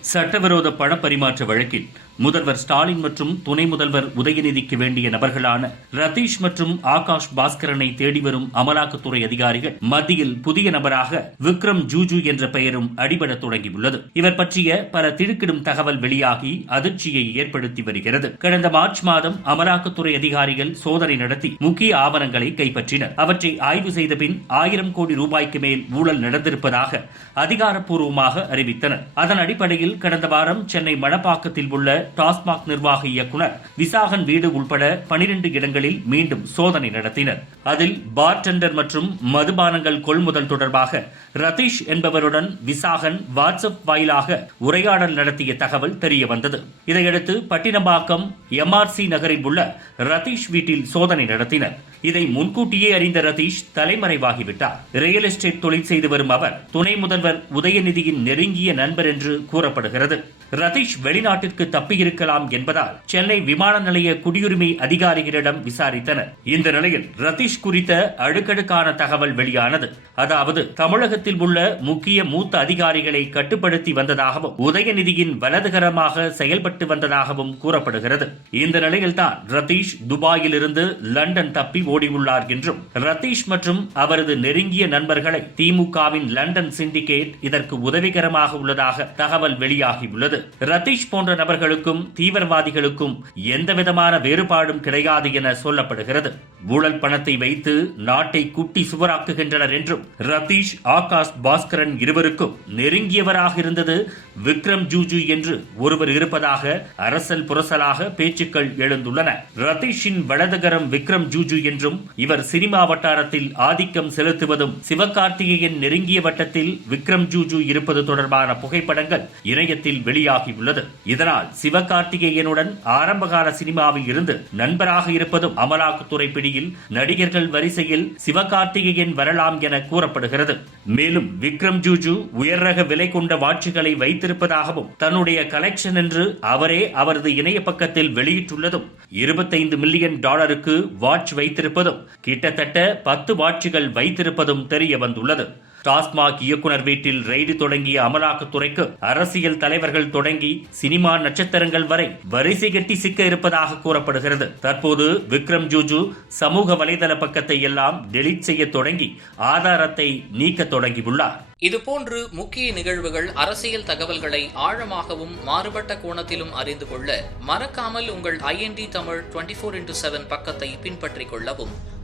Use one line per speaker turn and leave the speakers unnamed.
சட்டவிரோத பணப்பரிமாற்ற வழக்கில் முதல்வர் ஸ்டாலின் மற்றும் துணை முதல்வர் உதயநிதிக்கு வேண்டிய நபர்களான ரதீஷ் மற்றும் ஆகாஷ் பாஸ்கரனை தேடி வரும் அமலாக்கத்துறை அதிகாரிகள் மத்தியில் புதிய நபராக விக்ரம் ஜூஜு என்ற பெயரும் அடிபட தொடங்கியுள்ளது. இவர் பற்றிய பல திடுக்கிடும் தகவல் வெளியாகி அதிர்ச்சியை ஏற்படுத்தி வருகிறது. கடந்த மார்ச் மாதம் அமலாக்கத்துறை அதிகாரிகள் சோதனை நடத்தி முக்கிய ஆவணங்களை கைப்பற்றினர். அவற்றை ஆய்வு செய்த பின் ஆயிரம் கோடி ரூபாய்க்கு மேல் ஊழல் நடந்திருப்பதாக அதிகாரப்பூர்வமாக அறிவித்தனர். அதன் அடிப்படையில் கடந்த வாரம் சென்னை மணப்பாக்கத்தில் உள்ள டாஸ்மாக் நிர்வாக இயக்குனர் விசாகன் வீடு உள்பட பனிரெண்டு இடங்களில் மீண்டும் சோதனை நடத்தினர். அதில் பார்டெண்டர் மற்றும் மதுபானங்கள் கொள்முதல் தொடர்பாக ரதீஷ் என்பவருடன் விசாகன் வாட்ஸ்அப் வாயிலாக உரையாடல் நடத்திய தகவல் தெரியவந்தது. இதையடுத்து பட்டினப்பாக்கம் எம்ஆர்சி நகரில் உள்ள ரதீஷ் வீட்டில் சோதனை நடத்தினர். இதை முன்கூட்டியே அறிந்த ரதீஷ் தலைமறைவாகிவிட்டார். ரியல் எஸ்டேட் தொழில் செய்து வரும் அவர் துணை முதல்வர் உதயநிதியின் நெருங்கிய நண்பர் என்று கூறப்படுகிறது. ரதீஷ் வெளிநாட்டிற்கு தப்பியிருக்கலாம் என்பதால் சென்னை விமான நிலைய குடியுரிமை அதிகாரிகளிடம் விசாரித்தனர். இந்த நிலையில் ரதீஷ் குறித்த அடுக்கடுக்கான தகவல் வெளியானது. அதாவது தமிழகத்தில் உள்ள முக்கிய மூத்த அதிகாரிகளை கட்டுப்படுத்தி வந்ததாகவும் உதயநிதியின் வலதுகரமாக செயல்பட்டு வந்ததாகவும் கூறப்படுகிறது. இந்த நிலையில்தான் ரதீஷ் துபாயிலிருந்து லண்டன் தப்பி ஓடியுள்ளார் என்றும் ரதீஷ் மற்றும் அவரது நெருங்கிய நண்பர்களை திமுகவின் லண்டன் சிண்டிகேட் இதற்கு உதவிகரமாக உள்ளதாக தகவல் வெளியாகியுள்ளது. ரதீஷ் போன்ற நபர்களுக்கும் தீவிரவாதிகளுக்கும் எந்தவிதமான வேறுபாடும் கிடையாது என சொல்லப்படுகிறது. ஊழல் பணத்தை வைத்து நாட்டை குட்டி சுவராக்குகின்றனர் என்றும் ரதீஷ் ஆகாஷ் பாஸ்கரன் இருவருக்கும் நெருங்கியவராக இருந்தது விக்ரம் ஜூஜு என்று ஒருவர் இருப்பதாக அரசல் புரசலாக பேச்சுக்கள் எழுந்துள்ளன. ரதீஷின் வலதுகரம் விக்ரம் ஜூஜு என்றும் இவர் சினிமா வட்டாரத்தில் ஆதிக்கம் செலுத்துவதும் சிவகார்த்திகேயன் நெருங்கிய வட்டத்தில் விக்ரம் ஜூஜு இருப்பது தொடர்பான புகைப்படங்கள் இணையத்தில் வெளியாகியுள்ளது. இதனால் சிவகார்த்திகேயனுடன் ஆரம்பகால சினிமாவில் இருந்து நண்பராக இருப்பதும் அமலாக்கத்துறை பிடியில் நடிகர்கள் வரிசையில் சிவகார்த்திகேயன் வரலாம் என கூறப்படுகிறது. மேலும் விக்ரம் ஜூஜு உயர் ரக விலை கொண்ட வாட்சுகளை வைத்திருப்பதாகவும் தன்னுடைய கலெக்ஷன் என்று அவரே அவரது இணைய பக்கத்தில் வெளியிட்டுள்ளதும் இருபத்தைந்து மில்லியன் டாலருக்கு வாட்ச் வைத்திருப்பதும் கிட்டத்தட்ட பத்து வாட்சுகள் வைத்திருப்பதும் தெரிய வந்துள்ளது. டாஸ்மாக் இயக்குனர் வீட்டில் ரெய்டு தொடங்கிய அமலாக்கத்துறைக்கு அரசியல் தலைவர்கள் தொடங்கி சினிமா நட்சத்திரங்கள் வரை வரிசை கட்டி சிக்க இருப்பதாக கூறப்படுகிறது. தற்போது விக்ரம் ஜூஜு சமூக வலைதள பக்கத்தை எல்லாம் டெலீட் செய்ய தொடங்கி ஆதாரத்தை நீக்க தொடங்கியுள்ளார்.
இதுபோன்று முக்கிய நிகழ்வுகள் அரசியல் தகவல்களை ஆழமாகவும் மாறுபட்ட கோணத்திலும் அறிந்து கொள்ள மறக்காமல் உங்கள் IND Tamil twenty four into seven பக்கத்தை பின்பற்றிக் கொள்ளவும்.